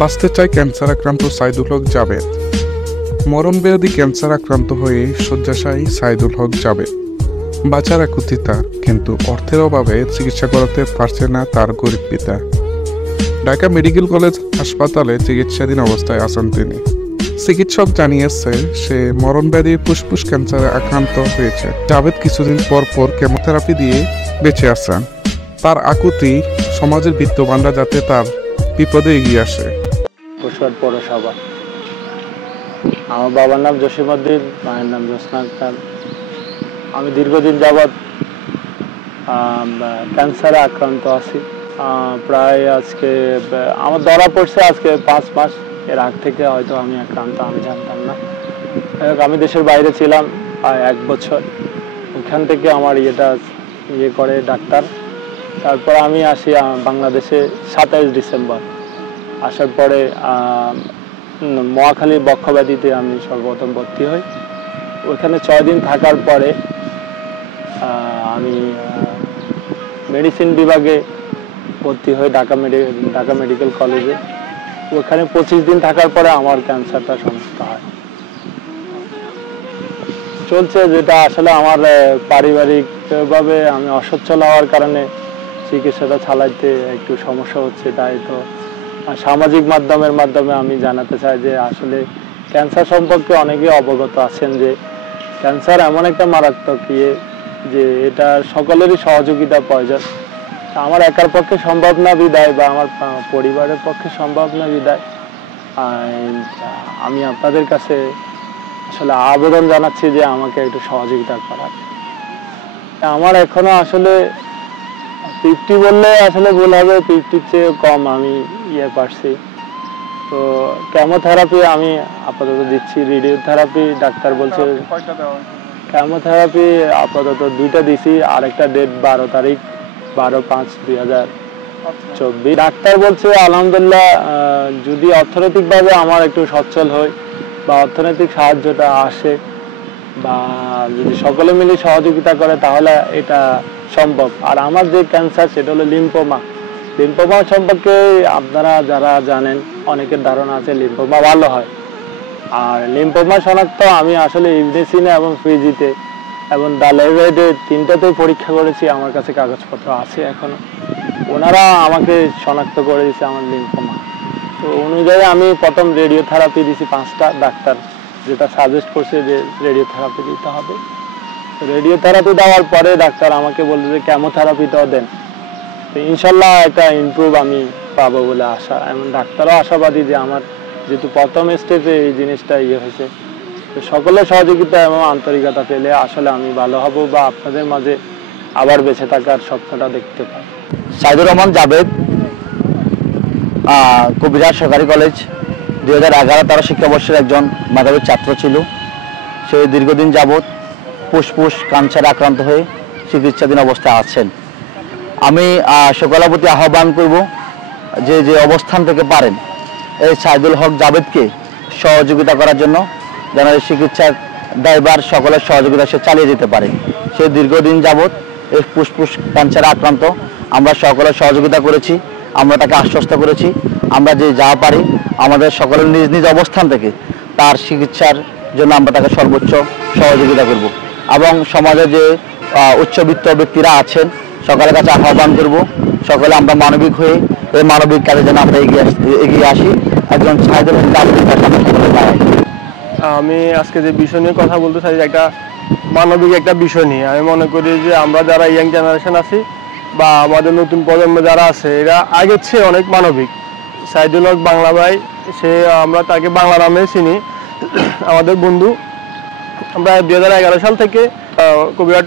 বাঁচতে চায় ক্যান্সার আক্রান্ত সাইদুল হক জাবেদ। মরণব্যাধি ক্যান্সার আক্রান্ত হয়ে শয্যাশায়ী সাইদুল হক জাবেদ। বাঁচার আকুতি তার, কিন্তু অর্থের অভাবে চিকিৎসা করাতে পারছে না তার গরিব পিতা। ঢাকা মেডিকেল কলেজ হাসপাতালে চিকিৎসাধীন অবস্থায় আছেন তিনি। চিকিৎসক জানিয়েছে সে মরণব্যাধি ফুসফুস ক্যান্সারে আক্রান্ত হয়েছে। জাবেদ কিছুদিন পর পর কেমোথেরাপি দিয়ে বেঁচে আছেন। তার আকুতি সমাজের বিত্তবানরা যাতে তার বিপদে এগিয়ে আসে। পৌরসভা। আমার বাবার নাম জসিমউদ্দিন, মায়ের নাম জোসনা আক্তার। আমি দীর্ঘদিন যাবৎ ক্যান্সারে আক্রান্ত আছি। প্রায় আজকে আমার ধরা পড়ছে আজকে 5 মাস। এর আগ থেকে হয়তো আমি আক্রান্ত, আমি জানতাম না। আমি দেশের বাইরে ছিলাম 1 বছর। ওইখান থেকে আমার ইয়ে করে ডাক্তার। তারপর আমি আসি বাংলাদেশে 27 ডিসেম্বর। আসার পরে মহাখালী বক্ষব্যাধিতে আমি সর্বপ্রথম ভর্তি হই। ওইখানে 6 দিন থাকার পরে আমি মেডিসিন বিভাগে ভর্তি হই ঢাকা মেডিকেল কলেজে। ওখানে 25 দিন থাকার পরে আমার ক্যান্সারটা শনাক্ত হয়। চলছে, যেটা আসলে আমার পারিবারিকভাবে আমি অসচ্ছল হওয়ার কারণে চিকিৎসাটা চালাইতে একটু সমস্যা হচ্ছে। তাই তো সামাজিক মাধ্যমে আমি জানাতে চাই যে আসলে ক্যান্সার সম্পর্কে অনেকে অবগত আছেন যে ক্যান্সার এমন একটা মারাত্মক যে এটা সকলেরই সহযোগিতা প্রয়োজন। আমার একার পক্ষে সম্ভব না বিদায়, বা আমার পরিবারের পক্ষে সম্ভব না বিদায় আমি আপনাদের কাছে আসলে আবেদন জানাচ্ছি যে আমাকে একটু সহযোগিতা করার। আমার এখনো আসলে 50 বললে আসলে ভুল হবে, 50-র চেয়ে কম আমি পারছি। তো কেমোথেরাপি আমি আপাতত দিচ্ছি, রেডিওথেরাপি ডাক্তার বলছে। কেমোথেরাপি আপাতত 2টা দিছি, আরেকটা ডেট 12 তারিখ 12/5/2024। ডাক্তার বলছে আলহামদুলিল্লাহ যদি অর্থনৈতিকভাবে আমার একটু সচ্ছল হই বা অর্থনৈতিক সাহায্যটা আসে বা যদি সকলে মিলে সহযোগিতা করে তাহলে এটা সম্ভব। আর আমার যে ক্যান্সার সেটা হলো লিম্ফোমা সম্পর্কে আপনারা যারা জানেন অনেকের ধারণা আছে লিম্ফোমা ভালো হয়। আর লিম্ফোমা শনাক্ত আমি আসলে ইবনেসিনা এবং ফিজিতে এবং ডালেভেডে 3টাতেই পরীক্ষা করেছি। আমার কাছে কাগজপত্র আছে এখনো। ওনারা আমাকে শনাক্ত করে দিয়েছে আমার লিম্ফোমা। তো অনুযায়ী আমি প্রথম রেডিওথেরাপি দিয়েছি 5টা ডাক্তার যেটা সাজেস্ট করছে যে রেডিওথেরাপি দিতে হবে। রেডিওথেরাপি দেওয়ার পরে ডাক্তার আমাকে বলছে যে কেমোথেরাপিটাও দেন। তো ইনশাল্লাহ একটা ইমপ্রুভ আমি পাবো বলে আশা, এবং ডাক্তারও আশাবাদী যে আমার যেহেতু প্রথম স্টেজে এই জিনিসটা হয়েছে, তো সকলের সহযোগিতা এবং আন্তরিকতা পেলে আসলে আমি ভালো হব বা আপনাদের মাঝে আবার বেঁচে থাকার স্বপ্নটা দেখতে পাই। সাইদুর রহমান জাবেদ কবিরাজ সরকারি কলেজ 2011-13 শিক্ষাবর্ষের একজন মেধাবী ছাত্র ছিল। সে দীর্ঘদিন যাবৎ ফুসফুস ক্যান্সারে আক্রান্ত হয়ে চিকিৎসাধীন অবস্থায় আছেন। আমি সকলের প্রতি আহ্বান করব যে অবস্থান থেকে পারেন এই সাইদুল হক জাবেদকে সহযোগিতা করার জন্য, যেন এই চিকিৎসার দায়ভার সকলের সহযোগিতা সে চালিয়ে যেতে পারে। সে দীর্ঘদিন যাবৎ এই ফুসফুস ক্যান্সারে আক্রান্ত। আমরা সকলের সহযোগিতা করেছি, আমরা তাকে আশ্বস্ত করেছি আমরা যে যা পারি আমাদের সকলের নিজ নিজ অবস্থান থেকে তার চিকিৎসার জন্য আমরা তাকে সর্বোচ্চ সহযোগিতা করব। এবং সমাজে যে উচ্চবিত্ত ব্যক্তিরা আছেন সকলের কাছে আহ্বান করব, সকলে আমরা মানবিক হয়ে এই মানবিক কাজে যেন আমরা এগিয়ে আসি, একজন সাইদুল হক জাবেদের কাছে দাঁড়াই। আমি আজকে যে বিষয় নিয়ে কথা বলতে চাই, একটা মানবিক একটা বিষয় নিয়ে। আমি মনে করি যে আমরা যারা ইয়াং জেনারেশন আছি বা আমাদের নতুন প্রজন্ম যারা আছে এরা আগের চেয়ে অনেক মানবিক। সাইদুল হক বাংলা ভাই, আমরা তাকে বাংলা নামে চিনি, আমাদের বন্ধু। আমরা 2011 সাল থেকে কবিরাট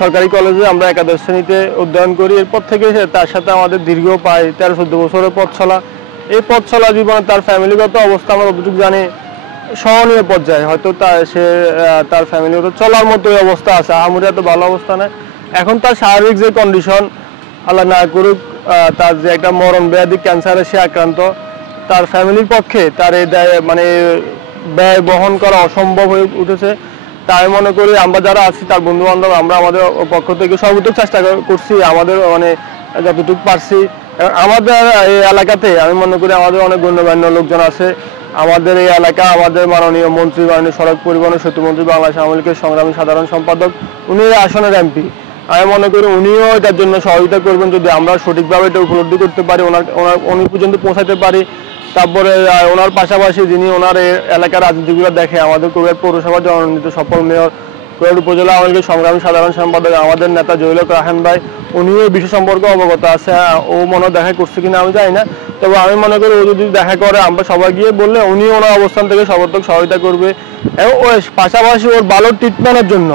সরকারি কলেজে আমরা একাদশ শ্রেণীতে অধ্যয়ন করি। এরপর থেকে তার সাথে আমাদের দীর্ঘ প্রায় 13-14 বছরের পথ চলা। এই পথ চলা জীবনে তার ফ্যামিলিগত অবস্থা আমরা যতটুকু জানি সহনীয় পর্যায়ে, হয়তো তার ফ্যামিলিগত চলার মতোই অবস্থা আছে, আহামরি এত ভালো অবস্থা নেই। এখন তার শারীরিক যে কন্ডিশন, আল্লাহ না করুক তার যে একটা মরণ ব্যাধি ক্যান্সারে সে আক্রান্ত, তার ফ্যামিলির পক্ষে তার এই ব্যয় বহন করা অসম্ভব হয়ে উঠেছে। তাই মনে করি আমরা যারা আছি তার বন্ধু বান্ধব, আমরা আমাদের পক্ষ থেকে সর্বোচ্চ চেষ্টা করছি, আমাদের যতটুকু পারছি আমাদের এই এলাকাতে আমি মনে করি আমাদের অনেক গণ্যমান্য লোকজন আছে। আমাদের এই এলাকা, আমাদের মাননীয় মন্ত্রী, মাননীয় সড়ক পরিবহন ও সেতু মন্ত্রী, বাংলাদেশ আওয়ামী লীগের সংগ্রামী সাধারণ সম্পাদক, উনি এই আসনের এমপি। আমি মনে করি উনিও এটার জন্য সহযোগিতা করবেন যদি আমরা সঠিকভাবে এটা উপলব্ধি করতে পারি, উনি পর্যন্ত পৌঁছাতে পারি। তারপরে ওনার পাশাপাশি যিনি ওনার এলাকার রাজনীতিগুলো দেখে, আমাদের কুমিল্লা পৌরসভা জননিত সফল মেয়র, কুমিল্লা উপজেলা আওয়ামী লীগের সংগ্রামী সাধারণ সম্পাদক আমাদের নেতা জহিরুল হক রায়হান ভাই, উনিও এই বিষয় সম্পর্কে অবগত আছে। ও মনে দেখা করছে কিনা আমি জানি না, তবে আমি মনে করি ও যদি দেখা করে আমরা সবাই গিয়ে বললে উনি ওনার অবস্থান থেকে সর্বাত্মক সহায়তা করবে। এবং ওর পাশাপাশি ওর ভালো ট্রিটমেন্টের জন্য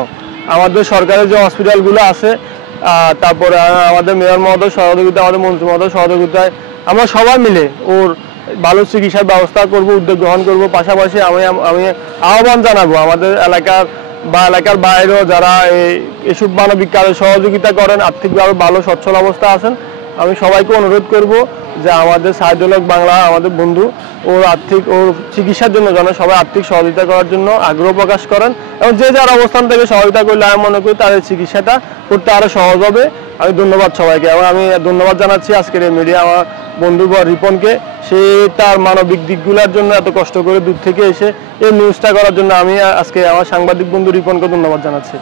আমাদের সরকারের যে হসপিটালগুলো আছে, তারপরে আমাদের মেয়র মহোদয় সহযোগিতা, আমাদের মন্ত্রী মহোদয় সহযোগিতায় আমরা সবাই মিলে ওর ভালো চিকিৎসার ব্যবস্থা করব, উদ্যোগ গ্রহণ করব। পাশাপাশি আমি আহ্বান জানাবো আমাদের এলাকার বাইরেও যারা এসব মানবিক কাজে সহযোগিতা করেন, আর্থিকভাবে ভালো সচ্ছল অবস্থা আছেন, আমি সবাইকে অনুরোধ করব যে আমাদের সাইদুল হক বাংলা আমাদের বন্ধু, ওর চিকিৎসার জন্য যেন সবাই আর্থিক সহযোগিতা করার জন্য আগ্রহ প্রকাশ করেন। এবং যে যার অবস্থান থেকে সহযোগিতা করলে আমি মনে করি তাদের চিকিৎসাটা করতে আরও সহজ হবে। আমি ধন্যবাদ সবাইকে, এবং আমি ধন্যবাদ জানাচ্ছি আজকের এই মিডিয়া আমার বন্ধু রিপনকে। সে তার মানবিক দিকগুলোর জন্য এত কষ্ট করে দূর থেকে এসে এই নিউজটা করার জন্য আমি আজকে আমার সাংবাদিক বন্ধু রিপনকে ধন্যবাদ জানাচ্ছি।